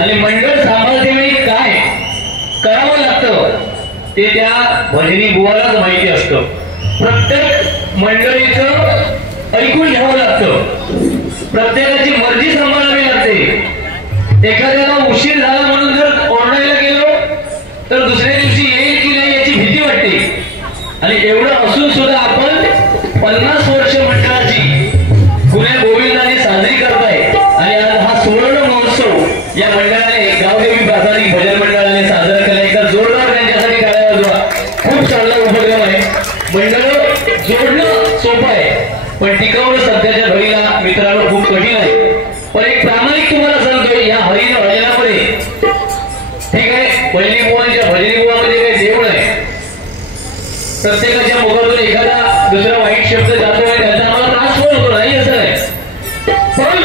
आणि मंडळ सांभाळते वेळी काय करावं लागतं ते त्या भजनी बुवालाच माहिती असतं. प्रत्येक मंडळीचं ऐकून घ्यावं लागतं, प्रत्येकाची मर्जी सांभाळावी लागते. एखाद्याला उशीर झाला म्हणून जर ओरडायला गेलो तर दुसऱ्या दिवशी येईल की नाही याची भीती वाटते. आणि एवढं असून सुद्धा आपण 50 वर्ष मंडळाची पुण्या गोविंदाने साजरी करताय. आणि आज हा सुवर्ण महोत्सव या मंडळाने गावदेवी प्रासादिक भजन मंडळाने साजरा केला. एकदा जोरदार त्यांच्यासाठी टाळ्या वाजवा. खूप चांगला उपक्रम आहे. मंडळ जोडणं सोपं आहे पण टिकवणं सध्याच्या घडीला मित्रांनो खूप कठीण आहे. पण एक प्रामाणिक तुम्हाला सांगतोय या हरिण भजनामध्ये ठीक आहे पहिली बुवांच्या भजनी बुवामध्ये काही देऊळ आहे. प्रत्येकाच्या मुखातून एखादा दुसरा वाईट शब्द जातो आहे त्याचा आम्हाला त्रास होतो नाही असं नाही. पण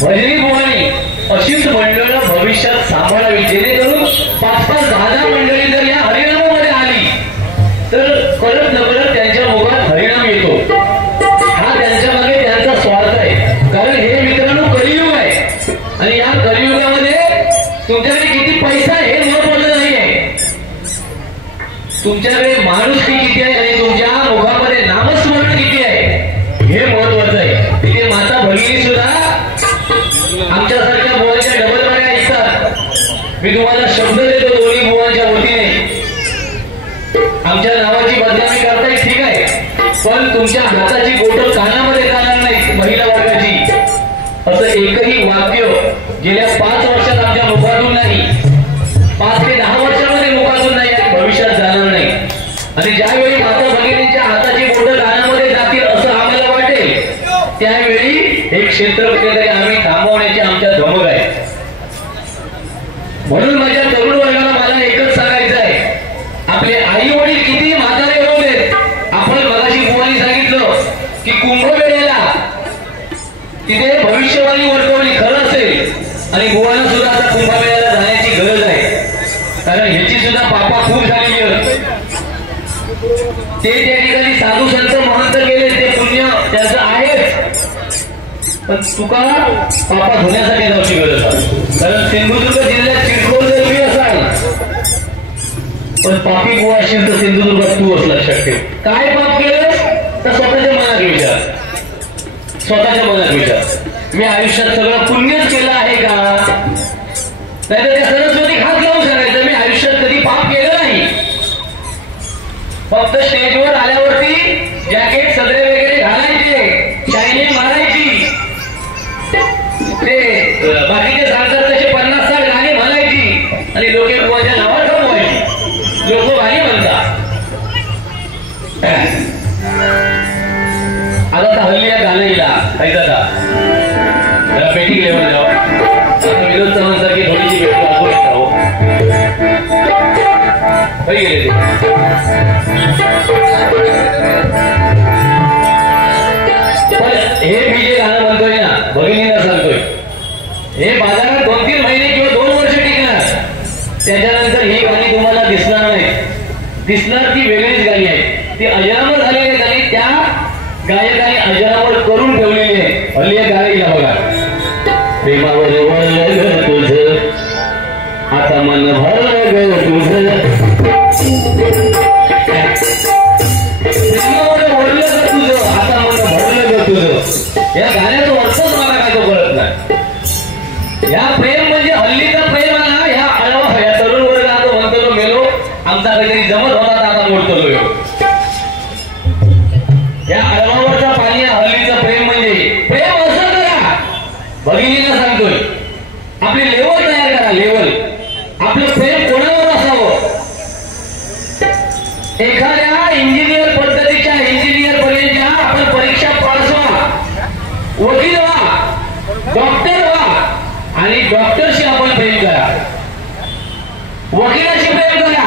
भजनी बुवानी अशीच मंडळ भविष्यात सांभाळावी जेणेकरून 5-5, 10-10 मंडळी जर या हरिनामामध्ये आली तर कळत नकळत त्यांच्या मुखात हरिनाम येतो. हा त्यांच्या मागे त्यांचा स्वार्थ आहे. कारण हे मित्रांनो कलियुग आहे आणि या कलियुगामध्ये तुमच्याकडे किती पैसा आहे हे महत्वाचं नाही आहे. तुमच्याकडे माणुसकी किती आहे आणि तुमच्या मुखामध्ये नामस्मरण किती आहे हे महत्वाचं आहे. तिथे माता भगिनी सुद्धा आमच्यासारख्या बुवांच्या डबल मार्या ऐकतात. मी तुम्हाला शब्द देतो दोन्ही बुवांच्या वतीने आमच्या नावाची बदनामी करताय ठीक आहे पण तुमच्या हाताची बोटं कानामध्ये जाणार नाहीत महिला वर्गाची. असं एकही वाक्य गेल्या 5 वर्षात आमच्या मुखातून नाही, 5 ते 10 वर्षामध्ये मुखातून नाही आणि भविष्यात जाणार नाही. आणि ज्यावेळी माता भगिनींच्या हाताची बोटं कानामध्ये जातील असं आम्हाला वाटेल त्यावेळी हे क्षेत्र कुठेतरी आम्ही थांबवण्याची आमच्या धमक आहे. म्हणून माझ्या तरुण वर्गाला मला एकच सांगायचं आहे आपले आई वडील किती म्हातारे होऊ देत. आपण मगाशी बुवानी सांगितलं की कुंभमेळ्याला तिथे भविष्यवाणी वर्तवली खरं असेल आणि बुवांना सुद्धा आता कुंभमेळ्याला जाण्याची गरज आहे. कारण ह्याची सुद्धा पापा खूप झालेली आहे. ते त्या ठिकाणी साधू संत महंत गेले ते पुण्य त्याचं आहेच पण तुका पापा धुण्यासाठी जाऊची गरज आहे. कारण सिंधुदुर्ग जिल्ह्यात चिरकोल जर मी असाल पण पापी बुवा असेल तर सिंधुदुर्गात तू असं लक्षात ठेव. काय पाप केलं तर स्वतःच्या मनात विचार, स्वतःच्या मनात विचार मी आयुष्यात सगळं पुण्यच केलं आहे का. नाहीतर त्या सरस्वती हात लावून सांगायचं मी आयुष्यात कधी पाप केलं नाही. फक्त स्टेजवर आल्यावरती जॅकेट सदरे वगैरे घालायचे, शायनिंग मारायची, ते बाकीचे सांगतात तसे 50-60 गाणी म्हणायची आणि लोके बुवाच्या नावावर कमवायची. लोक गाणी म्हणतात. आता हल्ली या गाणीला ऐकता पेटी लेवल जाऊ आता विनोद चव्हाणसारखी थोडीशी भेटतो आपण राहू गेले पण हे मी जे गाणं म्हणतोय ना भगिनींना सांगतोय हे बाजारात 2-3 महिने किंवा 2 वर्ष टिकणार. त्याच्यानंतर ही गाणी तुम्हाला दिसणार नाही. दिसणार ती वेगळीच गाणी आहेत. ती अजरामर झालेली गाणी त्या गायकाने अजरामर करून ठेवलेली आहे. हल्ली या गाणीला बघा प्रेमावर वळलं ग तुझं आता मन भरलं ग तुझं प्रेमावर वळलं ग तुझं आता मन भरलं ग तुझं. या गाण्याचा अर्थच मला काय तो कळत नाही. या प्रेम म्हणजे हल्लीचा प्रेम आहे ना. ह्या आळवा या तरुण वर्गाला तो म्हणतो मेलो आमचा काहीतरी जमत होता आता मोडतो या आळवावरचा पाणी हल्लीचं प्रेम म्हणजे प्रेम असं करा. भगिनीला सांगतोय आपली लेवल तयार करा. लेवल आपलं प्रेम कोणावर असावं. एखाद्या इंजिनियर पद्धतीच्या इंजिनियर पर्यंतच्या आपण परीक्षा पास व्हा, वकील व्हा, डॉक्टर व्हा आणि डॉक्टरशी आपण प्रेम करा. वकिलाशी प्रेम करा,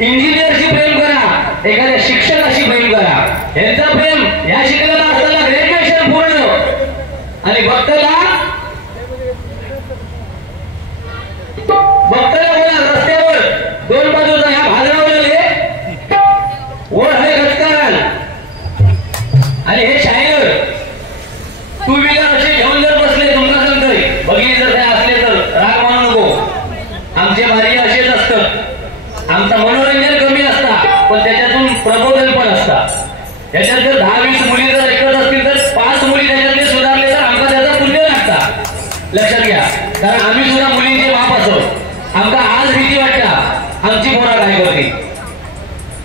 इंजिनियरशी प्रेम करा, एखाद्या शिक्षकाशी प्रेम करा. यांचा प्रेम या शिकलेला असताना ग्रॅज्युएशन पूर्ण आणि भक्ताला बोला रस्त्यावर 2 बाजूचा ह्या भाजरावलेले वर हे गचकाराल आणि हे शायर 2 व्हीलर असे घेऊन जर बसले तुमका सांगतोय भगिनी जर काय असले लक्षात घ्या. कारण आम्ही सुद्धा मुलींचे बाप असो, आमका आज भीती वाटता आमची पोरं काय करतील,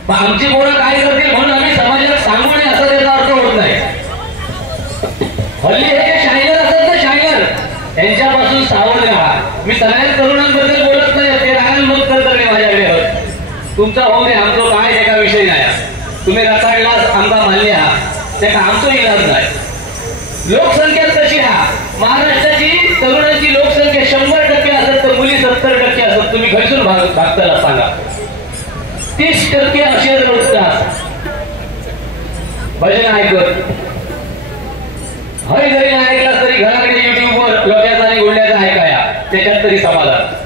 पण आमची पोरं काय करतील म्हणून आम्ही समाजाला सांगू नये असा त्याचा अर्थ होत नाही. हल्ली हे जे शायनर असतात ना, शायनर, यांच्यापासून सावध राहा. मी सगळ्याच तरुणांबद्दल बोलत नाही, ते राहणार मग करत माझ्याकडे तुमचा होऊ दे, आमचं काय एका विषय नाही. तुम्ही रसाडला आमचा मान्य आहात, त्याचा आमचा इलाज नाही. लोकसंख्या कशी हा महाराष्ट्राची तरुणांची लोकसंख्या 100% असत तर मुली 70% असत. तुम्ही घरसून भागताना सांगा 30% असे भजन ऐकत हरी जरी नाही ऐकला तरी घराकडे युट्यूबवर लोकांचा आणि गुंड्याचा ऐकाया, त्याच्यात तरी समाधान.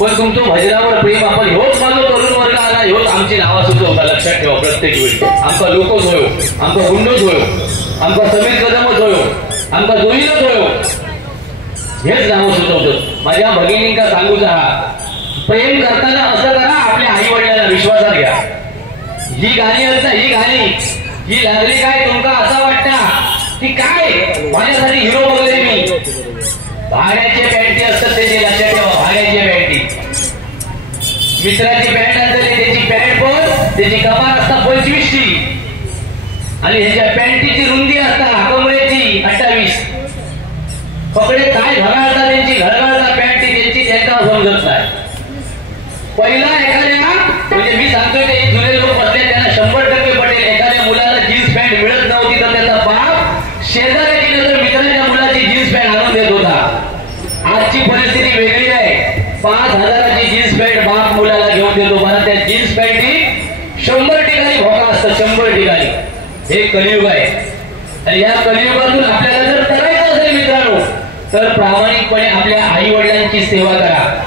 पण तुमचं भजनावर प्रेम आपण ह्योच माझं तरुण वर्ग आला, ह्योच आमची नावं सुचवता. लक्षात ठेवा प्रत्येक वेळी आमचा लोकच होयो, आमचा गुंडच होयो, आमचा समीर कदमच होयो, आमचा जोईलच होयो, हेच नावं सुचवतं. माझ्या भगिनींका सांगूचा हा, प्रेम करताना असं करा, आपल्या आई वडिलांना विश्वासात घ्या. ही गाणी असता, ही गाणी ही लागली काय तुमका असा वाटता की काय माझ्यासाठी हिरो बघले मी. भाड्याचे पॅन्टी असतात त्याची, लक्षात ठेवा, भाड्याची पॅन्टी. मित्राची पॅन्ट असते त्याची पॅन्ट पण त्याची कमार असता 25ची आणि ह्याच्या पॅन्टीची रुंदी असता कमरेची 28. कपडे काय घालतात त्यांची, घालता पॅन्टी त्यांची, त्यांना समजत नाही. पहिला एखाद्या म्हणजे मी सांगतोय ते जुने लोक बसले त्यांना 100% पटेल. एखाद्या मुलाला जीन्स पॅन्ट मिळत नव्हती तर त्याचा बाप शेजाऱ्याची नजर मित्राच्या मुलाची जीन्स पॅन्ट आणून देत होता. आजची परिस्थिती वेगळी आहे. 5,000ची जीन्स पॅन्ट बाप मुलाला घेऊन देतो, पण त्या जीन्स पॅन्टी 100 ठिकाणी भोका असतं, 100 ठिकाणी. हे कलियुग आहे आणि या कलियुगातून आपल्याला जर करायचं असेल मित्रांनो तर प्रामाणिकपणे आपल्या आई वडिलांची सेवा करा.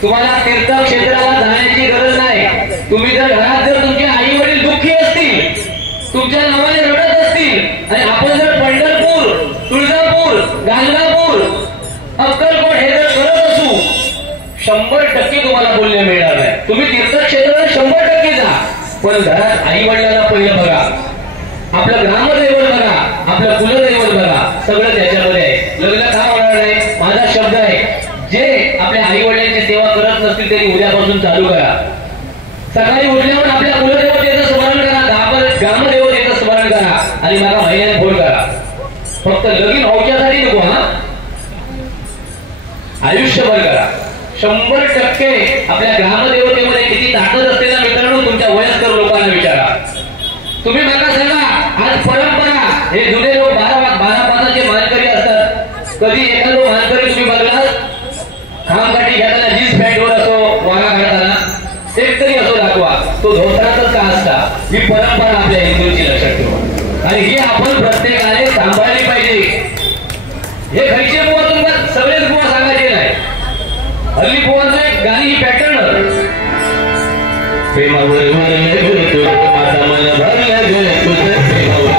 तुम्हाला तीर्थक्षेत्राला जाण्याची गरज नाही. तुम्ही जर घरात जर तुमचे आई वडील दुःखी असतील, तुमच्या नावाने रडत असतील आणि आपण जर पंढरपूर, तुळजापूर, गाणगापूर, अक्कलकोट हे जर करत असू 100% तुम्हाला पुण्य मिळणार नाही. तुम्ही तीर्थक्षेत्राला 100% जा, पण घरात आई वडिलांना पहिलं बघा, आपलं ग्रामदैवत बघा, आपलं कुलदैवत बघा, सगळं त्याच्यामध्ये आहे. लग्न का होणार नाही? माझा शब्द आहे, जे आपल्या आई वडिलांची सेवा करत नसतील त्यांनी उद्यापासून चालू करा. सकाळी उठल्यावर आपल्या कुलदेवतेचं स्मरण करा, ग्रामदेवतेचं स्मरण करा आणि मला महिन्यात फोन करा. फक्त लगीन होण्यासाठी नको, हा आयुष्यभर करा. 100% आपल्या ग्रामदेवतेमध्ये किती ताकद असते ना मित्रांनो, तुमच्या वयस्कर लोकांना विचारा. तुम्ही मला सांगा, आज परंपरा हे जुने लोक 12 मानकरी असतात. कधी एखादं मानकरी तुम्ही बघलात खामकाठी घेताना जीन्स पॅन्टवर असो, वागा घालताना एक तरी असो दाखवा, तो धोत्रातच का असता. ही परंपरा आपल्या हिंदूची, लक्षात ठेवा आणि ही आपण प्रत्येकाने सांभाळली पाहिजे. हे खायचे बुवा तुम्हाला सगळेच बुवा सांगायचे नाही. हल्ली बुवांचं एक गाणी ही पॅटर्न प्रेमावर आता मला भरलं तुझं प्रेमावर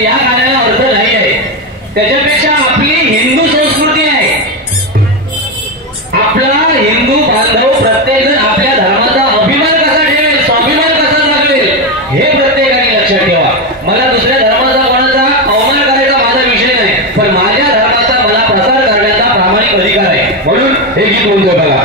या गाण्याला अर्थ नाही आहे. त्याच्यापेक्षा आपली हिंदू संस्कृती आहे. आपला हिंदू बांधव प्रत्येक जण आपल्या धर्माचा अभिमान कसा ठेवेल, स्वाभिमान कसा लागेल हे प्रत्येकाने लक्षात ठेवा. मला दुसऱ्या धर्माचा कोणाचा अवमान करायचा माझा विषय नाही, पण माझ्या धर्माचा मला प्रसार करण्याचा प्रामाणिक अधिकार आहे. म्हणून हे गीत बोलतो बघा.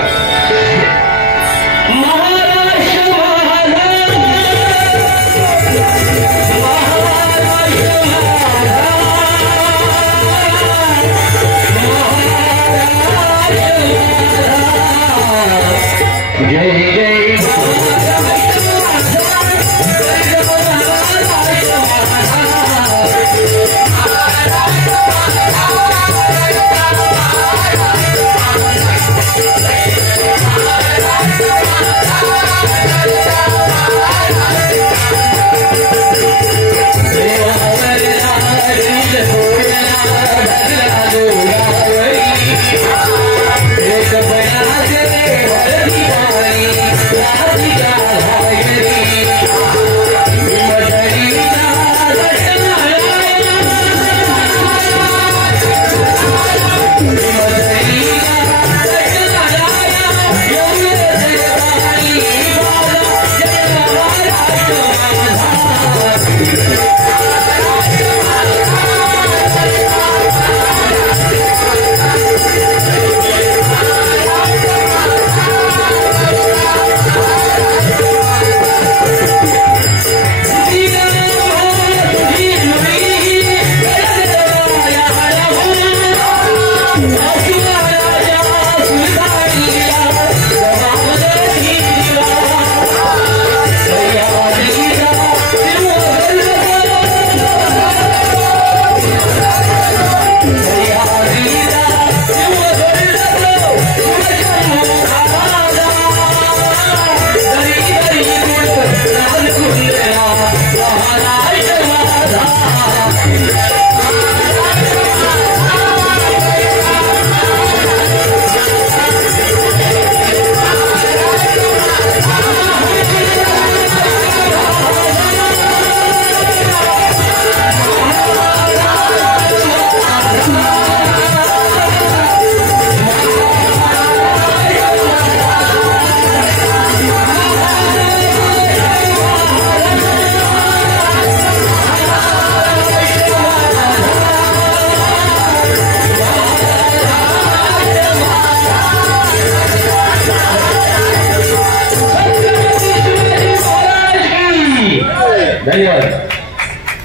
धन्यवाद.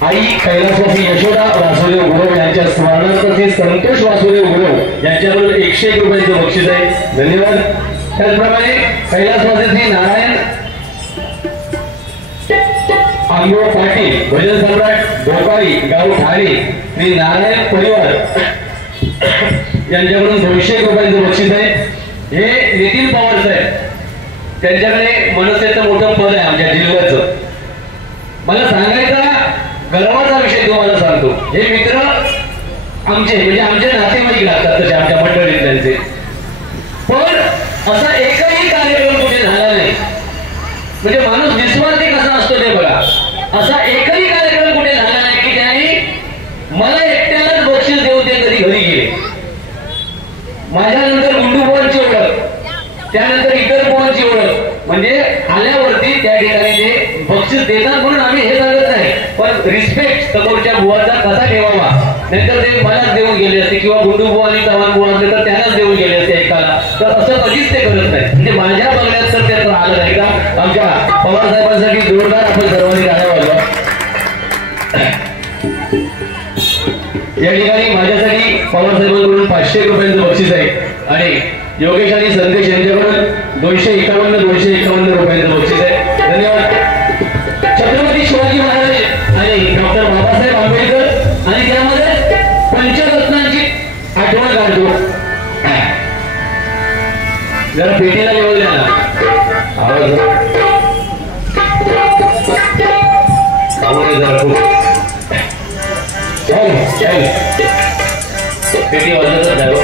आई कैलासवासी यशोदा वासुदेव गुरव यांच्या स्मरणार्थ संतोष वासुदेव गुरव यांच्याबरोबर 101 रुपयांचं बक्षीस आहे. धन्यवाद. त्याचप्रमाणे कैलासवासी नारायण आंबो पाटील भजन सम्राट गोपाळी गाव ठाणे श्री नारायण परिवार यांच्याकडून 201 रुपयांचं बक्षीस आहे. हे नितीन पवार साहेब, त्यांच्याकडे मनसेचं मोठं पद आहे आमच्या जिल्ह्याचं. मला सांगायचा गर्वाचा विषय तुम्हाला सांगतो. हे मित्र आमचे म्हणजे आमचे नातेवाईक लागतात तसे आमच्या मंडळीतल्यांचे. पण असा एकही कार्यक्रम कुठे झाला नाही. म्हणजे माणूस निस्वार्थी कसा असतो ते बघा. असा एकही कार्यक्रम कुठे झाला नाही की त्याने मला एकट्यालाच बक्षीस देऊ ते कधी घरी गेले. माझ्यानंतर गुंडू पोहांची ओळख, त्यानंतर इतर पोहांची ओळख, म्हणजे आल्यावरती त्या ठिकाणी ते बक्षीस देतात म्हणून आम्ही हे सांगत नाही. पण रिस्पेक्ट समोरच्या बुवाचा कसा ठेवावा. नाहीतर ते मलाच देऊन गेले असते किंवा गुंडू बुवा आणि चव्हाण बुवा असते तर त्यांनाच देऊन गेले असते एकाला. तर असं कधीच ते करत नाही. म्हणजे माझ्या बघण्यात तर त्याचं आलं नाही का. आमच्या पवार साहेबांसाठी जोरदार आपण सर्वांनी टाळ्या वाजवा. या ठिकाणी माझ्यासाठी पवार साहेबांकडून 500 रुपयांचं बक्षीस आहे आणि योगेश आणि संदेश यांच्याकडून 251 रुपयांचं बक्षीस आहे. धन्यवाद. छत्रपती शिवाजी महाराज आणि डॉक्टर बाबासाहेब आंबेडकर आणि त्यामध्ये पंचरत्नांची आठवण काढतो. जरा पेटीला लेवल द्या ना. आवाज जरा खूप पेटी वाजतच जावं.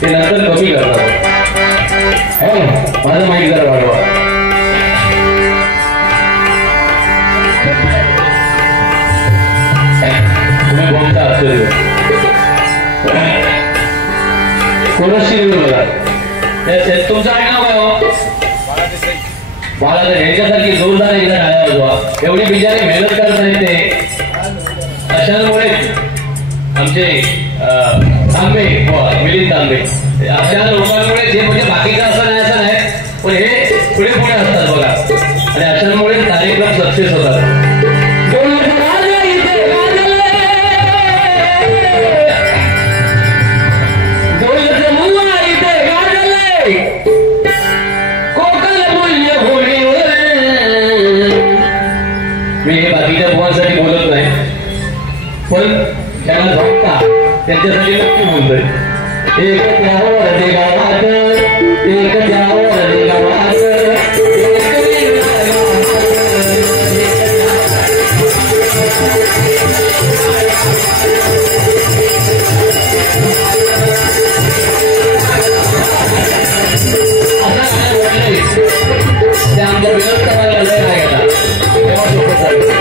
ते नंतर कमी करतात. माझं माहिती जरा वाढवा. तुम्ही बोलता असतो कोणशी बघा. तुमचं आडनाव काय हो. मला तर ह्याच्यासारखी जोरदार एकदा टाळ्या वाजवा. एवढी बिचारी मेहनत करत आहेत ते. अशांमुळे आमचे तांबे मिलिंद तांबे अशा लोकांमुळे जे म्हणजे बाकीचं असं नाही पण हे पुढे पुढे असतात बघा. आणि अशांमुळे कार्यक्रम सक्सेस होतात. मी हे बाकीच्या बुवांसाठी बोलत नाही पण त्यांना बघता त्यांच्यासाठी नक्की बोलतोय. एक त्यावर दे गावात, एक त्यावर दे गावात, ते आमचा विनोद करायला नाही गेला तेव्हा सोबत चालू.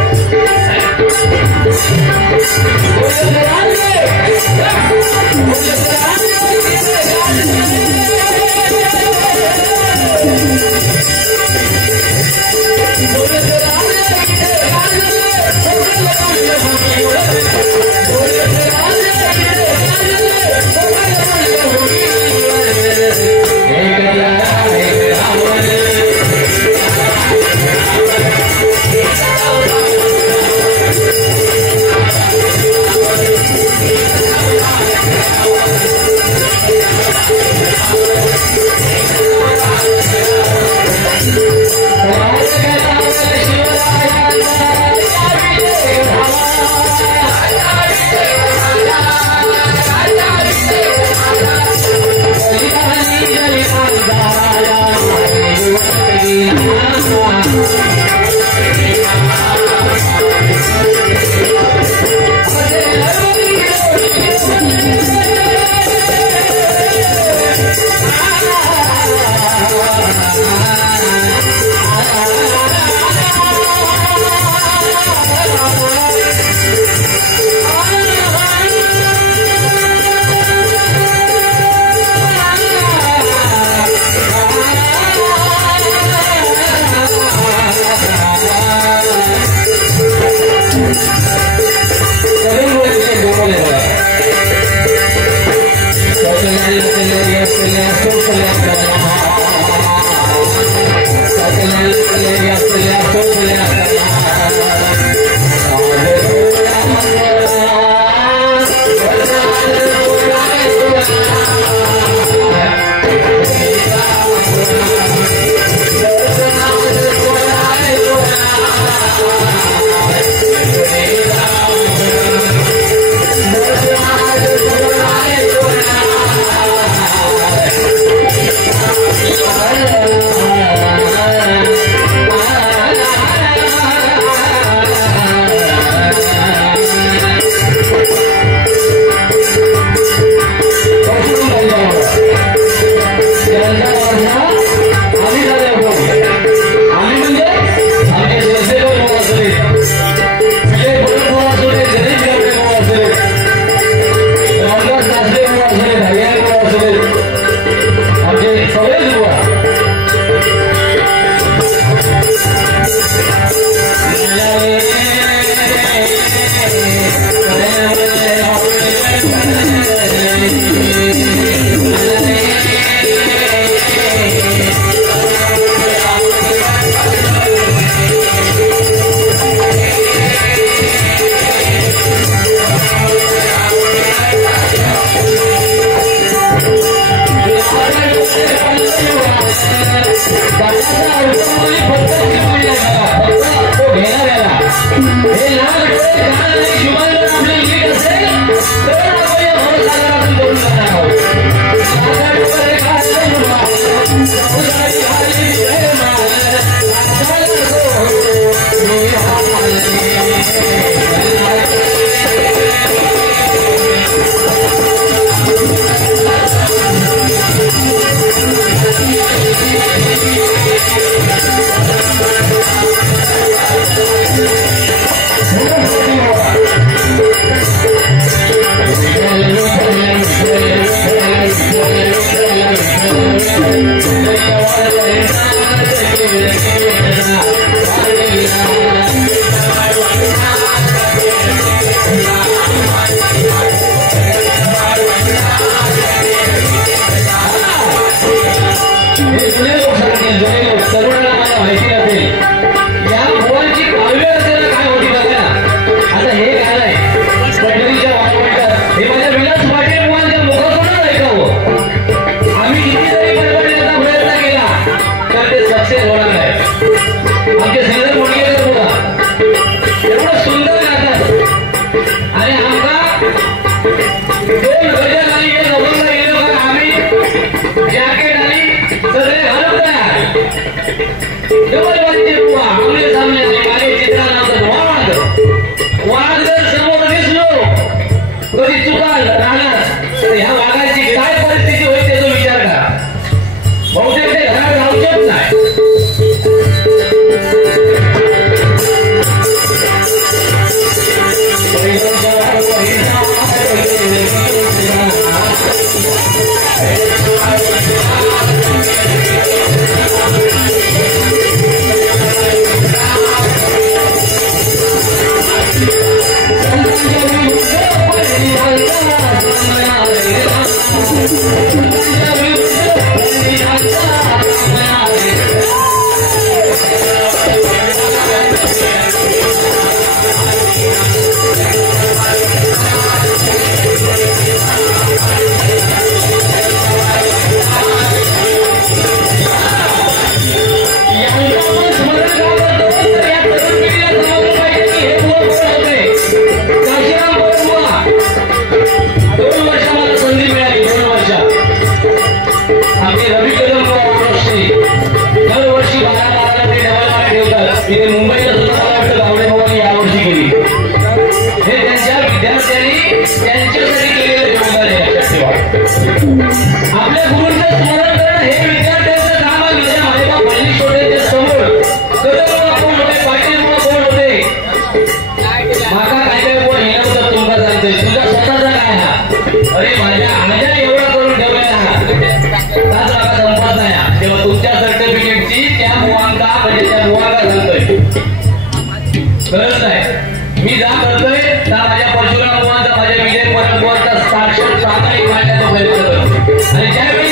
आणि ज्यावेळी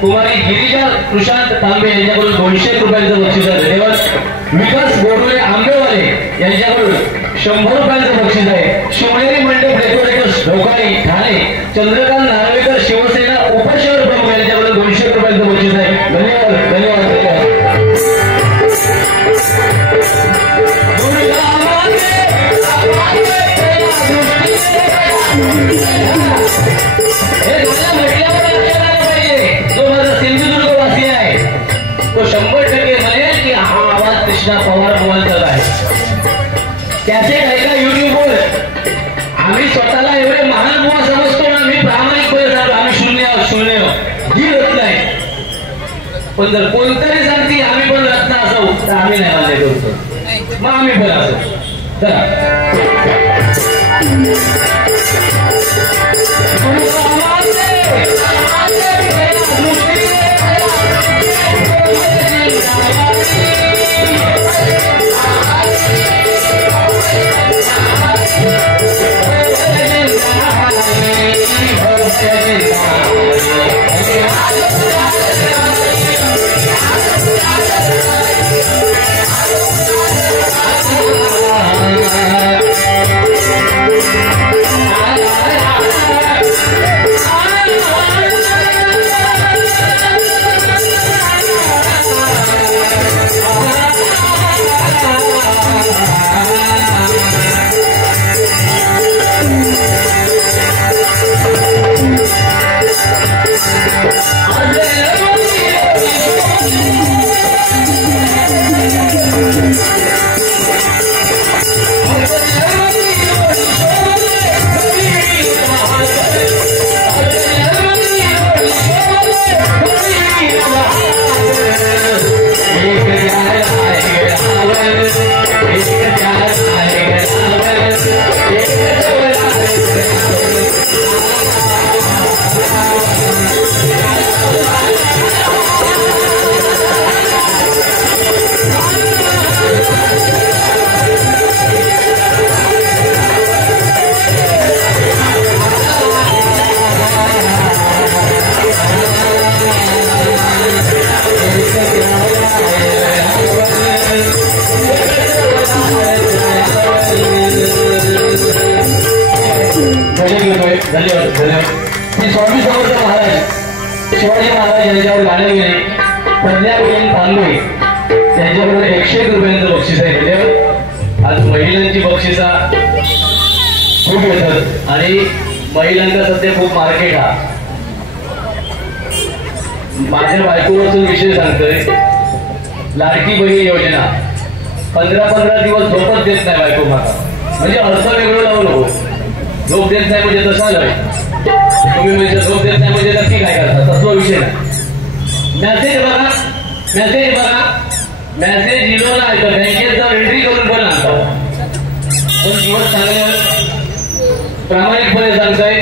कुमारी गिरिजा प्रशांत तांबे यांच्याकडून 200 रुपयांचं बक्षीस आहे. तेव्हा विकास गोडवे आंबेवाले यांच्याकडून 100 रुपयांचं बक्षीस आहे. शिवनेरी मंडप डेकोरेटर्स ढोकाई ठाणे चंद्रकांत नार्वेकर शिवसेना उपशहर प्रमुख यांच्याकडून 200 रुपयांचं बक्षीस आहे. धन्यवाद धन्यवाद धन्यवाद. तो 100% म्हणेल की हा आवाज कृष्णा पवार बोलतात आहे. त्याचे ऐका युट्यूबवर. आम्ही स्वतःला एवढे महान बुवा समजतो ना. मी प्रामाणिकपणे सांगतो आम्ही शून्य गिरत नाही. पण जर कोणतरी सांगते आम्ही पण रत्न असू तर आम्ही नाही मान्य करतो. मग आम्ही पण असू. चला धन्यवाद धन्यवाद. श्री स्वामी समर्थ महाराज शिवाजी महाराज यांच्यावर गाणे गेले. प्रज्ञाबेन तांबे त्यांच्याबरोबर 101 रुपयांचं बक्षीस आहे. धन्यवाद. आज महिलांची बक्षिसा खूप येतात आणि महिलांचा सध्या खूप मार्केट हा. माझ्या बायकोवरचं विषय सांगतोय. लाडकी बहीण योजना 15-15 दिवस झोपच देत नाही बायको मला. म्हणजे अर्थ वेगळं लावू नको. झोप देत नाही म्हणजे तसा आलाय तुम्ही. म्हणजे झोप देत नाही म्हणजे नक्की काय करता तसला विषय नाही. मेसेज बघा मेसेज लिहिलेला आहे तर बँकेत जाऊन एंट्री करून पण आणतो. पण दिवस चांगले प्रामाणिकपणे सांगताय.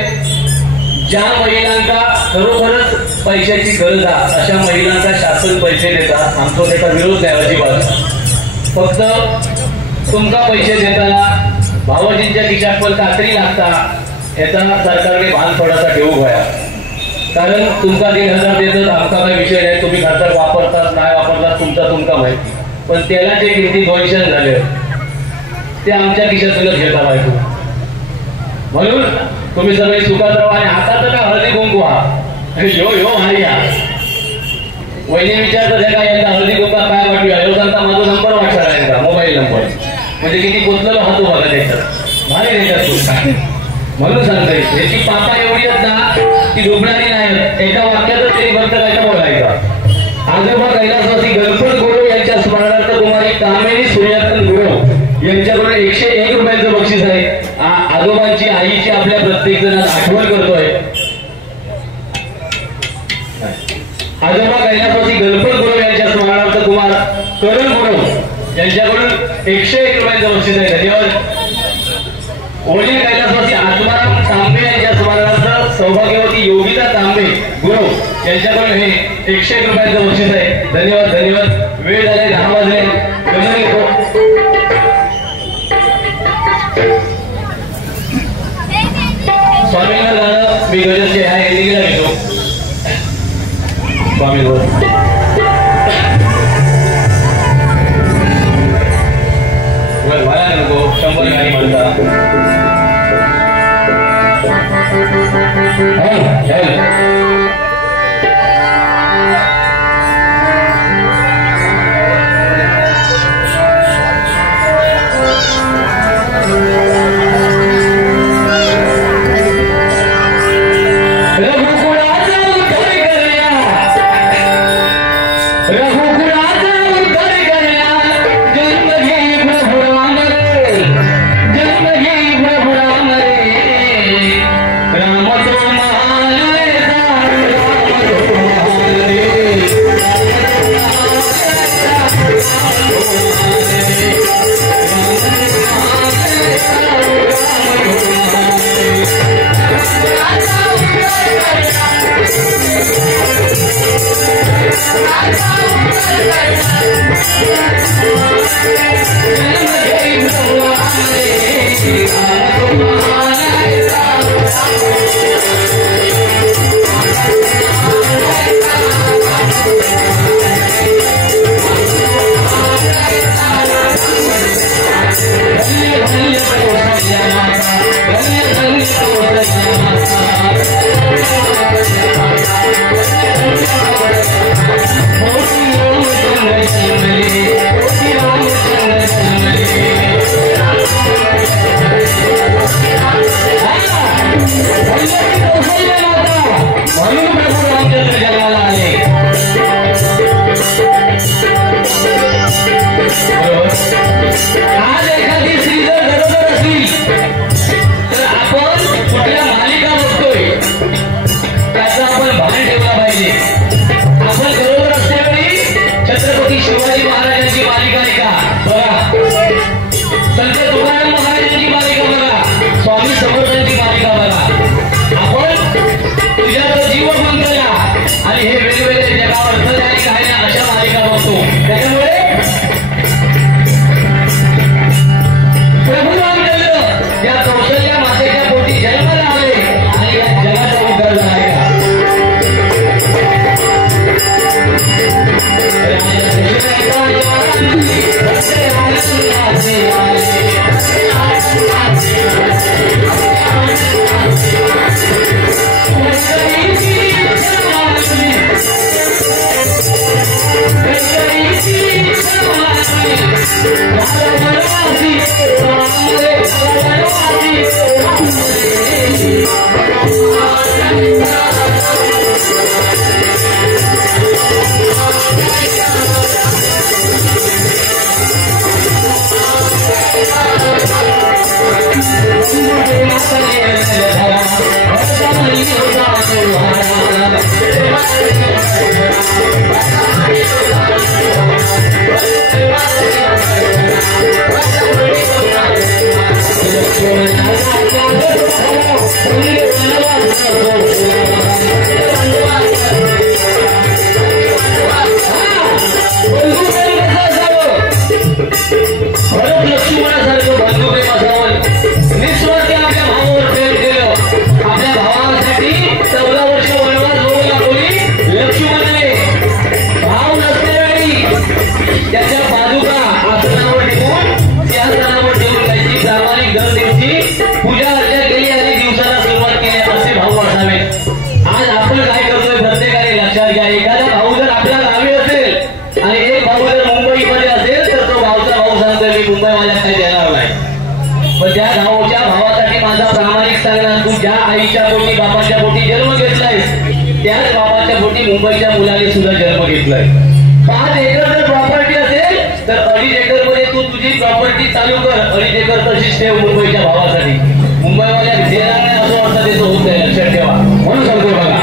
ज्या महिलांना खरोखरच पैशाची गरज आहे अशा महिलांना शासन पैसे देतात. आमचा त्याचा विरोध नाही अजिबात. फक्त तुमका पैसे देताना भावाजींच्या खिशात पण कात्री लागता याचा सरकारने भान थोडासा ठेवू घ्या. कारण तुमका 1,000 देतात आमचा काही विषय नाही. तुम्ही खासदार वापरतात नाही वापरतात तुमका माहिती. पण त्याला जे किती 200 झाले ते आमच्या खिशातूनच घेता बायको. म्हणून तुम्ही सगळे सुखात राहा. आणि आता तर काय हळदी कुंकू हा हाय या वहिनी विचारतात का यांना हळदी कुंका काय वाटूया एवढं सांगता माझा नंबर वाटणार आहे का मोबाईल नंबर. म्हणजे किती पोचलेलो हातो बघा त्याच्यात भारी देतात. म्हणून सांगतोय याची पापा एवढी आहेत ना ती डुबणारी नाही. एका वाक्यातच तरी फक्त काय बोलायचा. आजोबा कैलासवासी गणपत गुरु यांच्या स्मरणार्थ कुमारी कामिनी सूर्य आजोबा कैलासवासी गणपत गुरु यांच्या स्मरणार्थ कुमार करण गुरु यांच्याकडून 101 रुपयांचं बक्षीस आहे. धन्यवाद. वडील कैलासवासी आत्माराम तांबे यांच्या स्मरणार्थ सौभाग्यवती योगिता तांबे गुरु यांच्याकडून हे 101 रुपयांचं बक्षीस आहे. धन्यवाद. धन्यवाद. वेळ झाले 10 वाजले. स्वामींना गाणं मी गजलचे ह्या एंडिंगला घेतो. स्वामी मला नको 100 गाणी म्हणता. मुंबईच्या मुलाने सुद्धा जन्म घेतलाय. 5 एकर जर प्रॉपर्टी असेल तर 2.5 एकर मध्ये तू तुझी प्रॉपर्टी चालू कर. 2.5 एकर तशीच ठेव मुंबईच्या भावासाठी. मुंबईवाल्या देणार नाही असं वाटतं, त्याचं होत नाही, लक्षात ठेवा. म्हणून सांगतो बघा.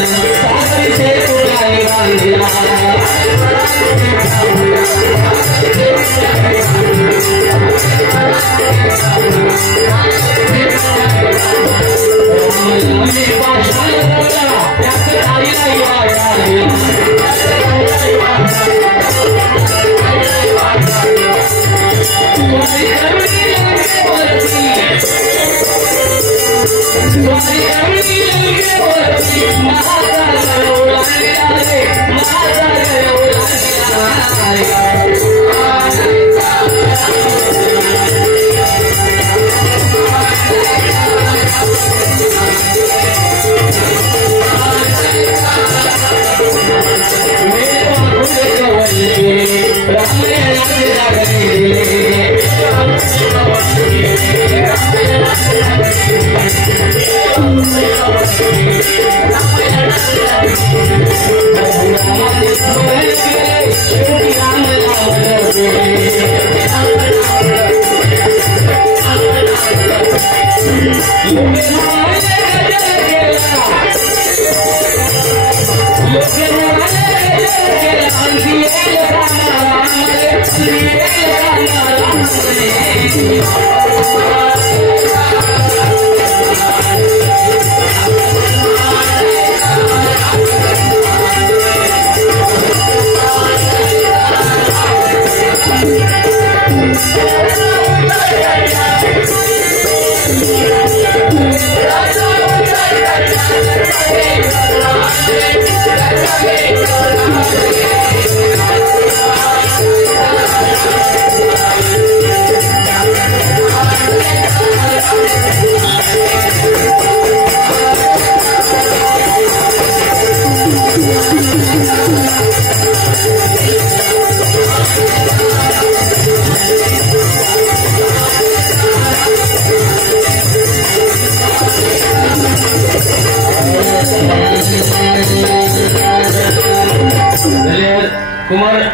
सागरी से तुलाई बांधिला कुमार